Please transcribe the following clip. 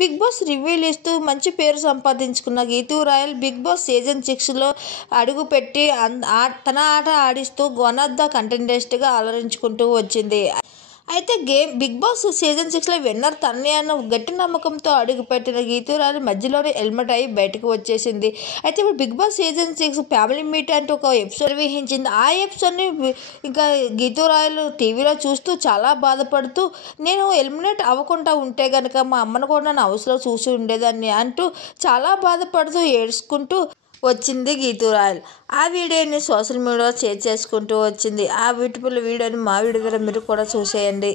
Big boss రివ్యూలు ఇస్తూ మంచి పేరు సంపాదించుకున్న Geethu Royal Bigg Boss season 6లో అడుగుపెట్టి తన ఆట ఆడిస్తూ వన్ ఆఫ్ ద కంటెండెంట్గా అలరించుకుంటూ వచ్చింది. అయితే బిగ్ బాస్ సీజన్ 6లో విన్నర్ తన్నే అన్న గట్టి నమ్మకంతో అడుగుపెట్టిన గీతూ రాయల్ మధ్యలోనే ఎలిమినేట్ అయ్యి బయటకు వచ్చేసింది. అయితే ఇప్పుడు Bigg Boss season 6 family meet అంటూ ఒక ఎపిసోడ్ నిర్వహించింది. ఆ ఎపిసోడ్ని ఇంకా గీతూ రాయల్ టీవీలో చూస్తూ చాలా బాధపడుతూ, నేను ఎలిమినేట్ అవ్వకుండా ఉంటే కనుక మా అమ్మను కూడా నన్ను హౌస్లో చూసి ఉండేదాన్ని అంటూ చాలా బాధపడుతూ ఏడ్చుకుంటూ వచ్చింది గీతూ రాయల్. ఆ వీడియోని సోషల్ మీడియాలో షేర్ చేసుకుంటూ వచ్చింది. ఆ బ్యూటిఫుల్ వీడియోని మా వీడియో ద్వారా మీరు కూడా చూసేయండి.